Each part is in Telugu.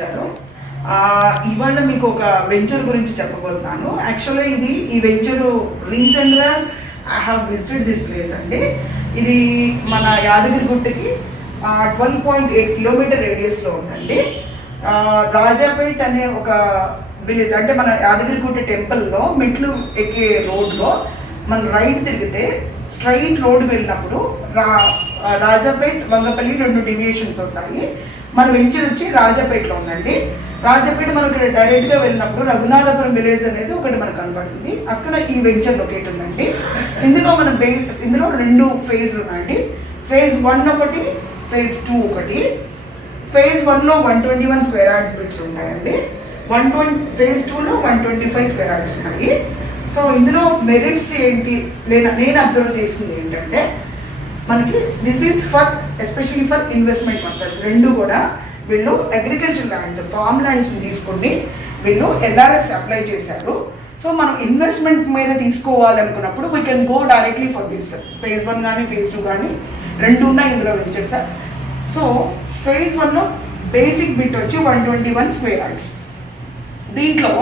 నమస్కారం. ఇవాళ మీకు ఒక వెంచర్ గురించి చెప్పబోతున్నాను. యాక్చువల్గా ఈ వెంచర్ రీసెంట్గా I have visited this place అండి. ఇది మన యాదగిరిగుట్టకి 12.8 కిలోమీటర్ రేడియస్లో ఉందండి. రాజాపేట్ అనే ఒక విలేజ్, అంటే మన యాదగిరిగుట్ట టెంపుల్లో మెట్లు ఎక్కే రోడ్లో మనం రైట్ తిరిగితే స్ట్రైట్ రోడ్ వెళ్ళినప్పుడు రాజాపేట్ వంగపల్లి 2 డీవియేషన్స్ వస్తాయి. మన వెంచర్ వచ్చి రాజాపేటలో ఉందండి. రాజాపేట మనం ఇక్కడ డైరెక్ట్గా వెళ్ళినప్పుడు రఘునాథపురం విలేజ్ అనేది ఒకటి మనకు కనబడుతుంది. అక్కడ ఈ వెంచర్ లొకేట్ ఉందండి. ఇందులో ఇందులో 2 ఫేజ్లు ఉన్నాయండి. ఫేజ్ 1 ఒకటి, ఫేజ్ 2 ఒకటి. ఫేజ్ 1లో 121 స్క్వేర్ యార్డ్స్ బిట్స్ ఉంటాయండి. ఫేజ్ 2లో 125 స్క్వేర్ యార్డ్స్ ఉన్నాయి. సో ఇందులో మెరిట్స్ ఏంటి నేను అబ్జర్వ్ చేసింది ఏంటంటే, మనకి this is for especially for investment purpose. 2 కూడా వీళ్ళు అగ్రికల్చర్ ల్యాండ్స్, ఫార్మ్ ల్యాండ్స్ని తీసుకొని వీళ్ళు ఎల్ఆర్ఎస్ అప్లై చేశారు. సో మనం ఇన్వెస్ట్మెంట్ మీద తీసుకోవాలనుకున్నప్పుడు we can go directly for this. Phase 1 కానీ ఫేజ్ 2 కానీ 2 ఉన్నాయి ఇందులో వెంచర్స్. సో ఫేజ్ 1లో బేసిక్ బిట్ వచ్చి 121 స్క్వేర్ యార్డ్స్. దీంట్లో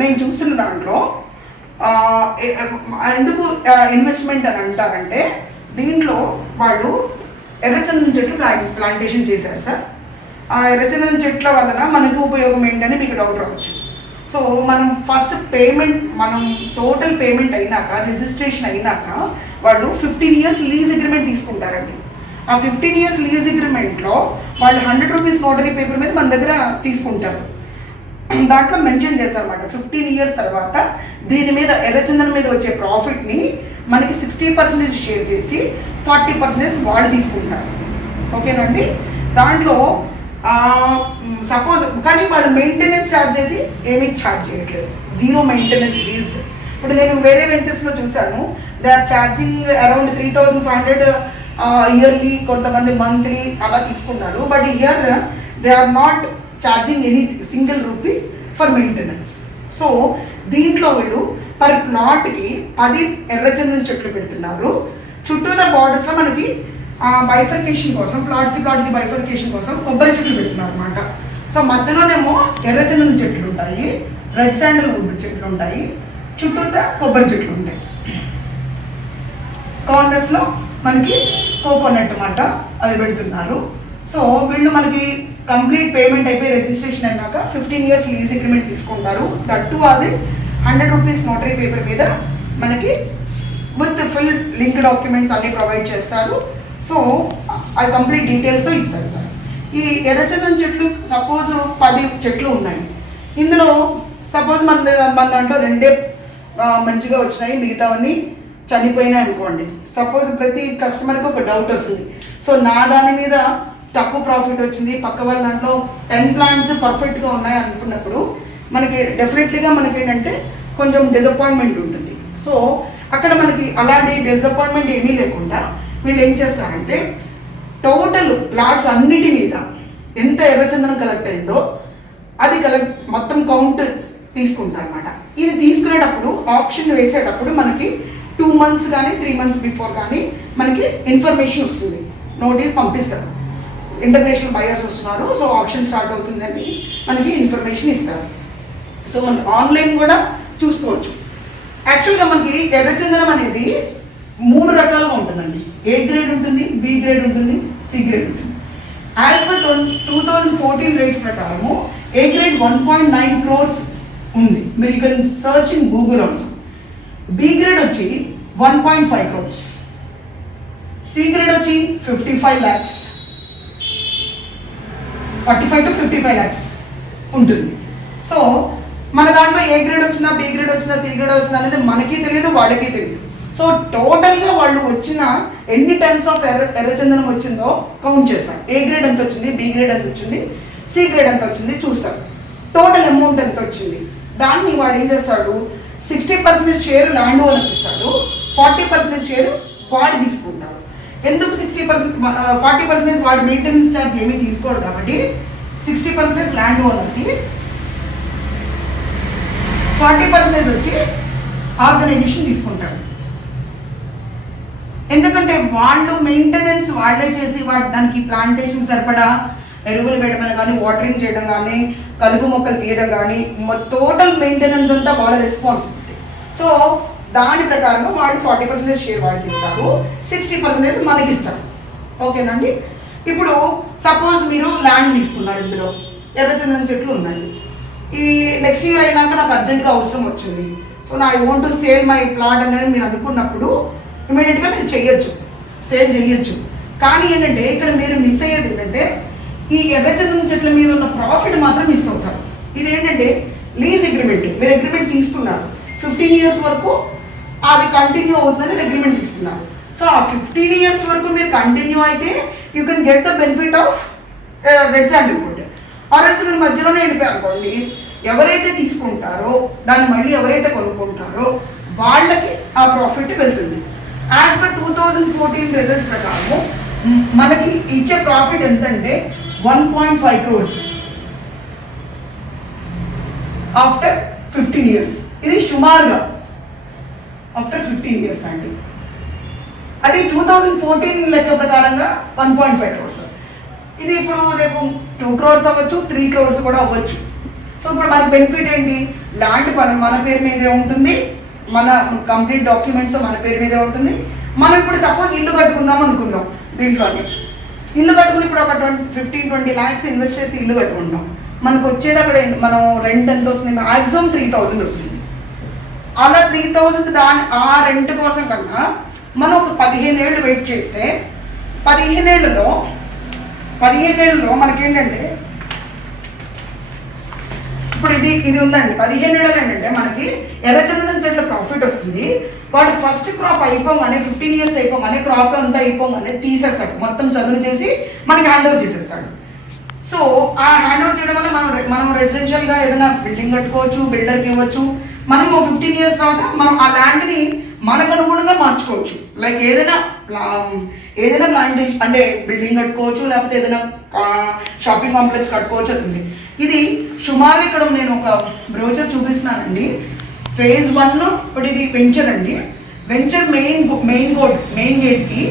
మేము చూసిన దాంట్లో ఎందుకు ఇన్వెస్ట్మెంట్ అని అంటారంటే, దీంట్లో వాళ్ళు ఎర్రచందనం చెట్లు ప్లాంటేషన్ చేశారు సార్. ఆ ఎర్రచందనం చెట్ల వలన మనకు ఉపయోగం ఏంటని మీకు డౌట్ రావచ్చు. సో మనం ఫస్ట్ మనం టోటల్ పేమెంట్ అయినాక, రిజిస్ట్రేషన్ అయినాక వాళ్ళు 15 years లీజ్ అగ్రిమెంట్ తీసుకుంటారండి. ఆ 15 years లీజ్ అగ్రిమెంట్లో వాళ్ళు 100 రూపీస్ నోటరీ పేపర్ మీద మన దగ్గర తీసుకుంటారు. దాంట్లో మెన్షన్ చేస్తారన్నమాట, 15 years తర్వాత దీని మీద ఎర్రచందనం మీద వచ్చే ప్రాఫిట్ని మనకి 60% షేర్ చేసి 40% వాళ్ళు తీసుకుంటారు. ఓకేనండి. దాంట్లో సపోజ్ కానీ వాళ్ళు మెయింటెనెన్స్ ఛార్జ్ అయితే ఏమీ ఛార్జ్ చేయట్లేదు, 0 మెయింటెనెన్స్ ఫీజ్. ఇప్పుడు నేను వేరే వెంచర్స్లో చూసాను, they are charging around 3,500 yearly, కొంతమంది మంత్లీ అలా తీసుకున్నారు. But here they are not charging any single rupee for maintenance. So దీంట్లో వీళ్ళు పర్ ప్లాట్కి 10 ఎర్రచందనం చెట్లు పెడుతున్నారు. చుట్టూన బార్డర్స్లో మనకి బైఫర్కేషన్ కోసం, ప్లాట్కి బైఫర్కేషన్ కోసం కొబ్బరి చెట్లు పెడుతున్నారు అనమాట. సో మధ్యలోనేమో ఎర్రచందనం చెట్లు ఉంటాయి, రెడ్ శాండల్ వుడ్ చెట్లు ఉంటాయి, చుట్టూతా కొబ్బరి చెట్లు ఉంటాయి. కార్నర్స్లో మనకి కోకోనట్ అన్నమాట అది పెడుతున్నారు. సో వీళ్ళు మనకి కంప్లీట్ పేమెంట్ అయిపోయి రిజిస్ట్రేషన్ అయినాక 15 years లీజ్ అగ్రిమెంట్ తీసుకుంటారు. దట్టు అది 100 రూపీస్ నోటరీ పేపర్ మీద మనకి విత్ ఫుల్ లింక్ డాక్యుమెంట్స్ అన్నీ ప్రొవైడ్ చేస్తారు. సో అది కంప్లీట్ డీటెయిల్స్తో ఇస్తారు సార్. ఈ ఎర్రచందనం చెట్లు సపోజ్ 10 చెట్లు ఉన్నాయి. ఇందులో సపోజ్ మన దాంట్లో 2 మంచిగా వచ్చినాయి, మిగతావన్నీ చనిపోయినాయి అనుకోండి. సపోజ్ ప్రతి కస్టమర్కి ఒక డౌట్ వస్తుంది. సో నా దాని మీద తక్కువ ప్రాఫిట్ వచ్చింది, పక్క వాళ్ళ దాంట్లో 10 plants పర్ఫెక్ట్గా ఉన్నాయి అనుకున్నప్పుడు మనకి డెఫినెట్లీగా మనకి ఏంటంటే కొంచెం డిసప్పాయింట్మెంట్ ఉంటుంది. సో అక్కడ మనకి అలాంటి డిసప్పాయింట్మెంట్ ఏమీ లేకుండా వీళ్ళు ఏం చేస్తారంటే, టోటల్ ప్లాట్స్ అన్నిటి మీద ఎంత ఎర్రచందనం కలెక్ట్ అయిందో అది మొత్తం కౌంట్ తీసుకుంటారు అనమాట. ఇది తీసుకునేటప్పుడు ఆప్షన్ వేసేటప్పుడు మనకి 2 months కానీ 3 months బిఫోర్ కానీ మనకి ఇన్ఫర్మేషన్ వస్తుంది, నోటీస్ పంపిస్తారు. ఇంటర్నేషనల్ బయర్స్ వస్తున్నారు, సో ఆప్షన్ స్టార్ట్ అవుతుందని మనకి ఇన్ఫర్మేషన్ ఇస్తారు. సో మనం ఆన్లైన్ కూడా చూసుకోవచ్చు. యాక్చువల్గా మనకి ఎర్రచందనం అనేది 3 రకాలుగా ఉంటుందండి. ఏ గ్రేడ్ ఉంటుంది, బి గ్రేడ్ ఉంటుంది, సి గ్రేడ్ ఉంటుంది. యాజ్ పర్ 2014 రేట్స్ ప్రకారము ఏ గ్రేడ్ 1.9 crores ఉంది. మీరు ఇక్కడ search in Google also. B grade వచ్చి 1.5 crores, సి గ్రేడ్ వచ్చి 55 lakhs, 45 to 55 lakhs ఉంటుంది. సో మన దాంట్లో ఏ గ్రేడ్ వచ్చినా, బి గ్రేడ్ వచ్చినా, సి గ్రేడ్ వచ్చినా అనేది మనకి తెలియదు, వాళ్ళకి తెలియదు. సో టోటల్గా వాళ్ళు వచ్చిన ఎన్ని టన్స్ ఆఫ్ ఎర్రచందనం వచ్చిందో కౌంట్ చేస్తారు. ఏ గ్రేడ్ ఎంత వచ్చింది, బి గ్రేడ్ ఎంత వచ్చింది, సి గ్రేడ్ ఎంత వచ్చింది చూస్తారు. టోటల్ అమౌంట్ ఎంత వచ్చింది, దాన్ని వాడు ఏం చేస్తాడు, 60% షేర్ ల్యాండ్ ఓనర్కి ఇస్తాడు, 40% షేర్ వాడు తీసుకుంటాడు. ఎందుకు 60%, 40% వాడు మెయింటెనెన్స్ ఛార్జ్ ఏమీ తీసుకోడు కాబట్టి 60% ల్యాండ్ ఓనర్కి, 40% వచ్చి ఆర్గనైజేషన్ తీసుకుంటాడు. ఎందుకంటే వాళ్ళు మెయింటెనెన్స్ వాళ్ళే చేసి దానికి ప్లాంటేషన్ సరిపడా ఎరువులు వేయడం కానీ, వాటరింగ్ చేయడం కానీ, కలుపు మొక్కలు తీయడం కానీ, టోటల్ మెయింటెనెన్స్ అంతా వాళ్ళ రెస్పాన్సిబిలిటీ. సో దాని ప్రకారంగా వాళ్ళు 40% షేర్ వాళ్ళకి ఇస్తారు, 60% మనకి ఇస్తారు. ఓకేనండి. ఇప్పుడు సపోజ్ మీరు ల్యాండ్ తీసుకున్నారు, ఇందులో ఎర్రచందనం చెట్లు ఉన్నాయి. ఈ నెక్స్ట్ ఇయర్ అయినాక నాకు అర్జెంట్గా అవసరం వచ్చింది, సో నా I want to sale my plot అనేది మీరు అనుకున్నప్పుడు ఇమీడియట్గా మీరు చేయొచ్చు, సేల్ చేయొచ్చు. కానీ ఏంటంటే ఇక్కడ మీరు మిస్ అయ్యేది ఏంటంటే ఈ ఎర్రచందనం చెట్ల మీద ఉన్న ప్రాఫిట్ మాత్రం మిస్ అవుతారు. ఇది ఏంటంటే లీజ్ అగ్రిమెంట్, మీరు అగ్రిమెంట్ తీసుకున్నారు, 15 years వరకు అది కంటిన్యూ అవుతుందని అగ్రిమెంట్ తీసుకున్నారు. సో ఆ 15 years వరకు మీరు కంటిన్యూ అయితే you can get the benefit of red sand report. ఆర్ఎల్స్ మీరు మధ్యలోనే వెళ్ళిపోయారు అనుకోండి, ఎవరైతే తీసుకుంటారో దాన్ని మళ్ళీ ఎవరైతే కొనుక్కుంటారో వాళ్ళకి ఆ ప్రాఫిట్ వెళ్తుంది. యాజ్ పర్ 2014 రిజల్ట్స్ ప్రకారం మనకి ఇచ్చే ప్రాఫిట్ ఎంతంటే 1.5 crores ఆఫ్టర్ 15 years. ఇది సుమారుగా ఆఫ్టర్ 15 years అండి. అది 2014 లెక్క ప్రకారంగా 1.5 crores. ఇది ఇప్పుడు రేపు 2 crores అవ్వచ్చు, 3 crores కూడా అవ్వచ్చు. సో ఇప్పుడు మనకి బెనిఫిట్ ఏంటి, ల్యాండ్ మన పేరు మీదే ఉంటుంది, మన కంప్లీట్ డాక్యుమెంట్స్ మన పేరు మీదే ఉంటుంది. మనం ఇప్పుడు సపోజ్ ఇల్లు కట్టుకుందాం అనుకుందాం, దీంట్లోనే ఇల్లు కట్టుకుని ఇప్పుడు ఒక 15-20 lakhs ఇన్వెస్ట్ చేసి ఇల్లు కట్టుకుంటాం. మనకు వచ్చేది అక్కడ మనం రెంట్ ఎంత వస్తుంది, మ్యాక్సిమం 3,000 వస్తుంది. అలా 3,000 ఆ రెంట్ కోసం కన్నా మనం ఒక 15 ఏళ్ళు వెయిట్ చేస్తే 15 ఏళ్ళలో మనకేంటంటే ఇప్పుడు ఇది ఉందండి, 15 ఏళ్ళు ఏంటంటే మనకి ఎర్రచందనం చెట్ల ప్రాఫిట్ వస్తుంది. వాడు ఫస్ట్ క్రాప్ అయిపోగానే 15 years అయిపోగానే క్రాప్ అంతా అయిపోగానే తీసేస్తాడు, మొత్తం చదును చేసి మనకి హ్యాండ్ ఓవర్ చేసేస్తాడు. సో ఆ హ్యాండ్ ఓవర్ చేయడం వల్ల మనం రెసిడెన్షియల్గా ఏదైనా బిల్డింగ్ కట్టుకోవచ్చు, బిల్డర్కి ఇవ్వచ్చు. మనము 15 years తర్వాత మనం ఆ ల్యాండ్ని మనకు అనుగుణంగా మార్చుకోవచ్చు. లైక్ ఏదైనా ప్లాంటేషన్ అంటే బిల్డింగ్ కట్టుకోవచ్చు, లేకపోతే ఏదైనా షాపింగ్ కాంప్లెక్స్ కట్టుకోవచ్చు అవుతుంది. ఇది సుమారు ఇక్కడ నేను ఒక బ్రోచర్ చూపిస్తున్నానండి. phase 1 ఇప్పుడు ఇది వెంచర్ అండి. వెంచర్ మెయిన్ గేట్కి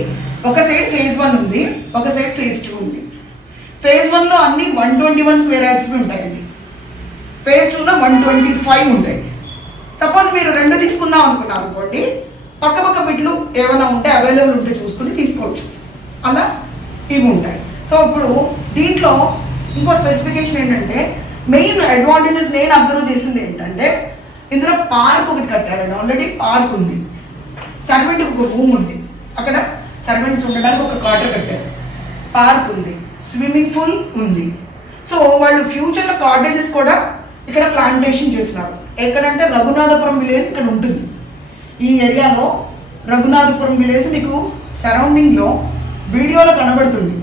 ఒక సైడ్ phase 1 ఉంది, ఒక సైడ్ phase 2 ఉంది. phase 1లో అన్ని 121 square yards ఉంటాయండి, phase 2లో 125 ఉంటాయి. సపోజ్ మీరు 2 తీసుకుందాం అనుకున్నారు అనుకోండి, పక్క బిట్లు ఏమైనా ఉంటే అవైలబుల్ ఉంటే చూసుకుని తీసుకోవచ్చు. అలా ఇవి ఉంటాయి. సో ఇప్పుడు దీంట్లో ఇంకో స్పెసిఫికేషన్ ఏంటంటే, మెయిన్ అడ్వాంటేజెస్ నేను అబ్జర్వ్ చేసింది ఏంటంటే, ఇందులో పార్క్ ఒకటి కట్టారండి. ఆల్రెడీ పార్క్ ఉంది, సర్వెంట్ ఒక రూమ్ ఉంది, అక్కడ సర్వెంట్స్ ఉండడానికి ఒక క్వార్టర్ కట్టారు, పార్క్ ఉంది, స్విమ్మింగ్ పూల్ ఉంది. సో వాళ్ళు ఫ్యూచర్లో కాటేజెస్ కూడా ఇక్కడ ప్లాంటేషన్ చేస్తున్నారు. ఎక్కడంటే రఘునాథపురం విలేజ్ ఇక్కడ ఉంటుంది. ఈ ఏరియాలో రఘునాథపురం విలేజ్ మీకు సరౌండింగ్లో వీడియోలో కనబడుతుంది.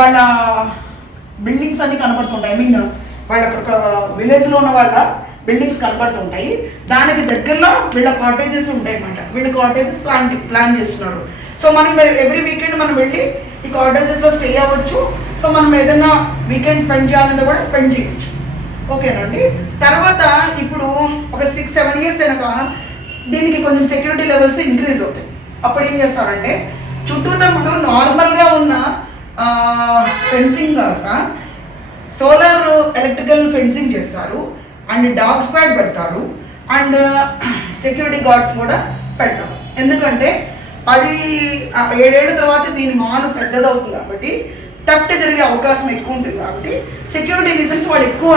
వాళ్ళ బిల్డింగ్స్ అన్ని కనబడుతుంటాయి. ఐ మీన్ వాళ్ళ విలేజ్లో ఉన్న వాళ్ళ బిల్డింగ్స్ కనబడుతుంటాయి. దానికి దగ్గరలో వీళ్ళ కాటేజెస్ ఉంటాయి అన్నమాట. వీళ్ళ కాటేజెస్ ప్లాన్ చేస్తున్నారు. సో మనం ఎవ్రీ వీకెండ్ మనం వెళ్ళి ఈ కాటేజెస్లో స్టే అవ్వచ్చు. సో మనం ఏదైనా వీకెండ్ స్పెండ్ చేయాలంటే కూడా స్పెండ్ చేయొచ్చు. ఓకేనండి. తర్వాత ఇప్పుడు ఒక 6-7 ఇయర్స్ అయినాక దీనికి కొంచెం సెక్యూరిటీ లెవెల్స్ ఇంక్రీజ్ అవుతాయి. అప్పుడు ఏం చేస్తారంటే చుట్టూతప్పుడు నార్మల్గా ఉన్న ఫెన్సింగ్ కాస్త సోలార్ ఎలక్ట్రికల్ ఫెన్సింగ్ చేస్తారు. అండ్ డాగ్ స్క్వాడ్ పెడతారు. అండ్ సెక్యూరిటీ గార్డ్స్ కూడా పెడతారు. ఎందుకంటే 7 ఏళ్ళ తర్వాత దీని మాను పెద్దదవుతుంది కాబట్టి థెఫ్ట్ జరిగే అవకాశం ఎక్కువ ఉంటుంది కాబట్టి సెక్యూరిటీ రీజన్స్ వాళ్ళు ఎక్కువ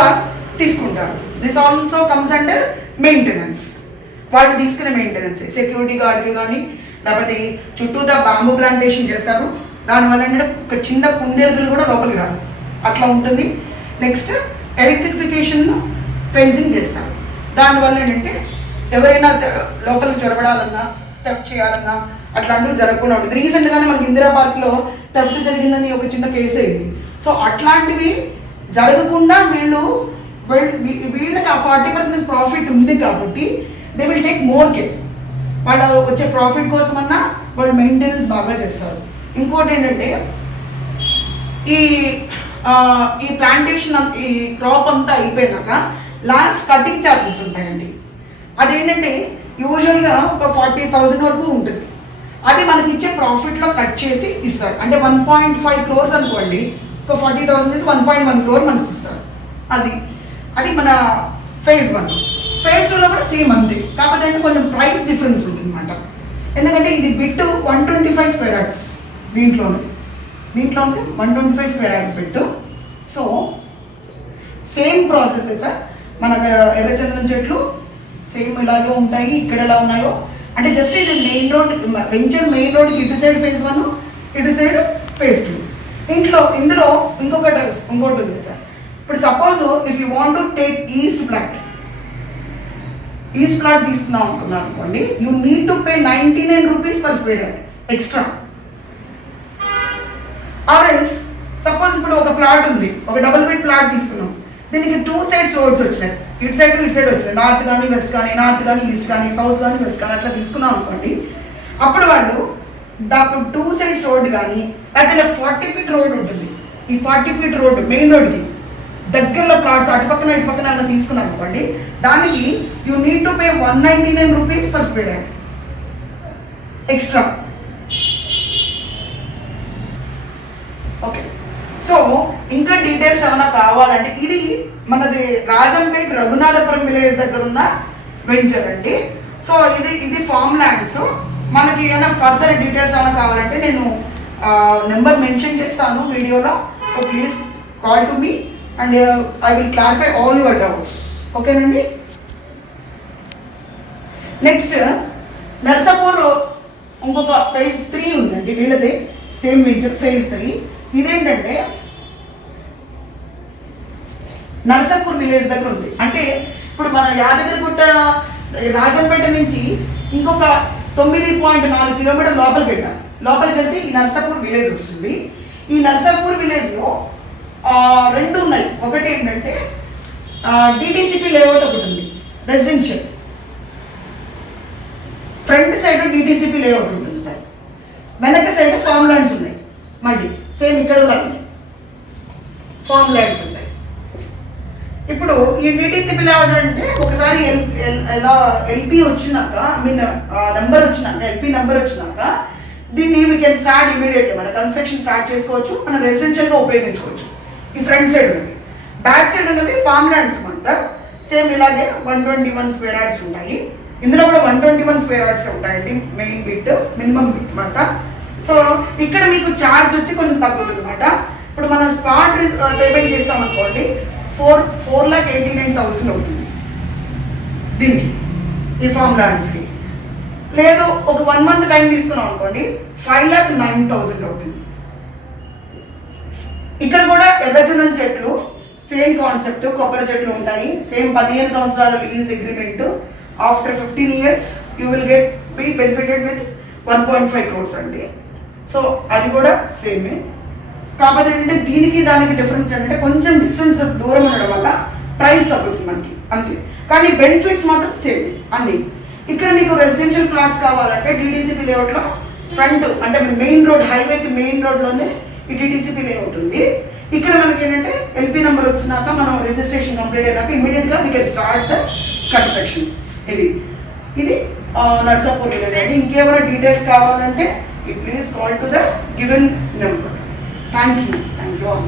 తీసుకుంటారు. This also comes under maintenance. వాళ్ళు తీసుకునే మెయింటెనెన్స్ సెక్యూరిటీ గార్డ్కి కానీ లేకపోతే చుట్టూతా బాంబూ ప్లాంటేషన్ చేస్తారు. దానివల్ల ఏంటంటే ఒక చిన్న కుందేలుగులు కూడా లోపలికి రాదు, అట్లా ఉంటుంది. నెక్స్ట్ ఎలక్ట్రిఫికేషన్ ఫెన్సింగ్ చేస్తారు. దానివల్ల ఏంటంటే ఎవరైనా లోపలికి చొరబడాలన్నా థెఫ్ట్ చేయాలన్నా అట్లాంటివి జరగకుండా ఉంటుంది. రీసెంట్గానే మనకి ఇందిరా పార్క్లో థెఫ్ట్ జరిగిందని ఒక చిన్న కేసు అయింది. సో అట్లాంటివి జరగకుండా వీళ్ళకి ఆ 40% ప్రాఫిట్ ఉంది కాబట్టి they will take more care. వాళ్ళ వచ్చే ప్రాఫిట్ కోసమన్నా వాళ్ళు మెయింటెనెన్స్ బాగా చేస్తారు. ఇంకోటి ఏంటంటే ఈ ప్లాంటేషన్ ఈ క్రాప్ అంతా అయిపోయినాక లాస్ట్ కటింగ్ ఛార్జెస్ ఉంటాయండి. అదేంటంటే యూజువల్గా ఒక 40,000 వరకు ఉంటుంది. అది మనకి ఇచ్చే ప్రాఫిట్లో కట్ చేసి ఇస్తారు. అంటే 1.5 crores అనుకోండి, ఒక 40,000 వేసి 1.1 crore మనకి ఇస్తారు. అది మన phase 1. phase 2లో కూడా సేమ్ అంతే. కాకపోతే అంటే కొంచెం ప్రైస్ డిఫరెన్స్ ఉంటుంది అన్నమాట. ఎందుకంటే ఇది బిట్ 125 square yards దీంట్లో ఉంటే 125 square yards bit. So same process sir. మనకు ఎర్రచందనం చెట్లు సేమ్ ఇలాగే ఉంటాయి. ఇక్కడ ఎలా ఉన్నాయో అంటే జస్ట్ ఇది మెయిన్ రోడ్, వెంచర్ మెయిన్ రోడ్కి ఇటు సైడ్ phase 1, ఇటు సైడ్ phase 2. ఇందులో ఇంకొకటి ఉంది సార్. ఇప్పుడు suppose if you want to take east plot తీసుకుందాం అనుకున్నాను అనుకోండి, you need to pay 99 rupees per square yard extra. Or else suppose ఇప్పుడు ఒక ప్లాట్ ఉంది, ఒక డబుల్ బెడ్ ప్లాట్ తీసుకున్నాం, దీనికి 2 sides రోడ్స్ వచ్చినాయి, ఇటు సైడ్ వచ్చినాయి, నార్త్ కానీ వెస్ట్ కానీ, నార్త్ కానీ ఈస్ట్ కానీ, సౌత్ కానీ వెస్ట్ కానీ అట్లా తీసుకున్నాం అనుకోండి. అప్పుడు వాళ్ళు 2 sides రోడ్ కానీ లేకపోతే 40 feet రోడ్ ఉంటుంది. ఈ 40 feet రోడ్ మెయిన్ రోడ్కి దగ్గరలో ప్లాట్స్ అటుపక్కన ఇటుపక్కన అలా తీసుకున్నాం అనుకోండి, దానికి you need to pay 199 rupees per square yard extra. Okay. So ఇంకా డీటెయిల్స్ ఏమైనా కావాలంటే ఇది మనది రాజంపేట రఘునాథపురం విలేజ్ దగ్గర ఉన్న వెంచర్ అండి. సో ఇది ఫార్మ్ ల్యాండ్స్. మనకి ఏమైనా ఫర్దర్ డీటెయిల్స్ ఏమైనా కావాలంటే నేను నెంబర్ మెన్షన్ చేస్తాను వీడియోలో. So please call to me and I will clarify all your doubts. ఓకేనండి. నెక్స్ట్ నర్సాపూర్ ఇంకొక phase 3 ఉందండి వీళ్ళదే, సేమ్ వెంచర్ phase 3. ఇదేంటంటే నర్సాపూర్ విలేజ్ దగ్గర ఉంది. అంటే ఇప్పుడు మన యాదగిరిగుట్ట రాజంపేట నుంచి ఇంకొక 9.4 kilometers లోపలికి వెళ్తే ఈ నర్సాపూర్ విలేజ్ వస్తుంది. ఈ నర్సాపూర్ విలేజ్లో 2 ఉన్నాయి. ఒకటి ఏంటంటే డిటిసిపి లేఅవుట్ ఒకటి ఉంది, residential. Front side DTCP layout ఉంటుంది సార్. వెనక సైడ్ ఫార్మ్ ల్యాండ్స్ ఉన్నాయి. మళ్ళీ సేమ్ ఇక్కడ ఉన్నాయి ఫార్మ్ ల్యాండ్స్ ఉంటాయి. ఇప్పుడు ఈ డిటిసిపి లేఅవుట్ అంటే ఒకసారి ఎల్పి వచ్చినాక, నెంబర్ వచ్చినాక, ఎల్పి నెంబర్ వచ్చినాక దీన్ని వీ కెన్ స్టార్ట్ ఇమీడియట్లీ. మన కన్స్ట్రక్షన్ స్టార్ట్ చేసుకోవచ్చు, మనం రెసిడెన్షియల్గా ఉపయోగించుకోవచ్చు. ఈ ఫ్రంట్ సైడ్ ఉన్నవి. బ్యాక్ సైడ్ ఉన్నవి ఫార్మ్ ల్యాండ్స్ అనమాట. సేమ్ ఇలాగే 121 square yards ఉంటాయి. ఇందులో కూడా 121 square yards ఉంటాయండి. మెయిన్ బిట్, మినిమం బిట్ అనమాట. సో ఇక్కడ మీకు ఛార్జ్ వచ్చి కొంచెం తగ్గుతుంది అనమాట. ఇప్పుడు మనం స్పాట్ పేమెంట్ చేస్తామనుకోండి 4,89,000 అవుతుంది దీనికి, ఈ ఫార్మ్ ల్యాండ్స్కి. లేదు ఒక 1 month టైం తీసుకున్నాం అనుకోండి 5,09,000 అవుతుంది. ఇక్కడ కూడా ఎర్రచందనం చెట్లు సేమ్ కాన్సెప్ట్, కొబ్బరి చెట్లు ఉంటాయి. సేమ్ 15 సంవత్సరాల lease agreement. After 15 years you will be benefited with 1.5 crores అండి. సో అది కూడా సేమే. కాకపోతే ఏంటంటే దీనికి దానికి డిఫరెన్స్ ఏంటంటే కొంచెం డిస్టెన్స్ దూరం ఉండడం వల్ల ప్రైస్ తగ్గుతుంది మనకి అంతే, కానీ బెనిఫిట్స్ మాత్రం సేమ్ అన్ని. ఇక్కడ మీకు రెసిడెన్షియల్ ప్లాట్స్ కావాలంటే డిటిసిపి లేఅవుట్లో ఫ్రంట్ అంటే మెయిన్ రోడ్ హైవేకి మెయిన్ రోడ్లోనే ఈ డిటిసిపి లేఅవుట్ ఉంది. ఇక్కడ మనకి ఏంటంటే ఎల్పీ నెంబర్ వచ్చినాక మనం రిజిస్ట్రేషన్ కంప్లీట్ అయినాక ఇమీడియట్గా we can start the construction. ఇది నర్సాపూర్ విలేజ్ అండి. ఇంకేమైనా డీటెయిల్స్ కావాలంటే please call to the given number. Thank you all.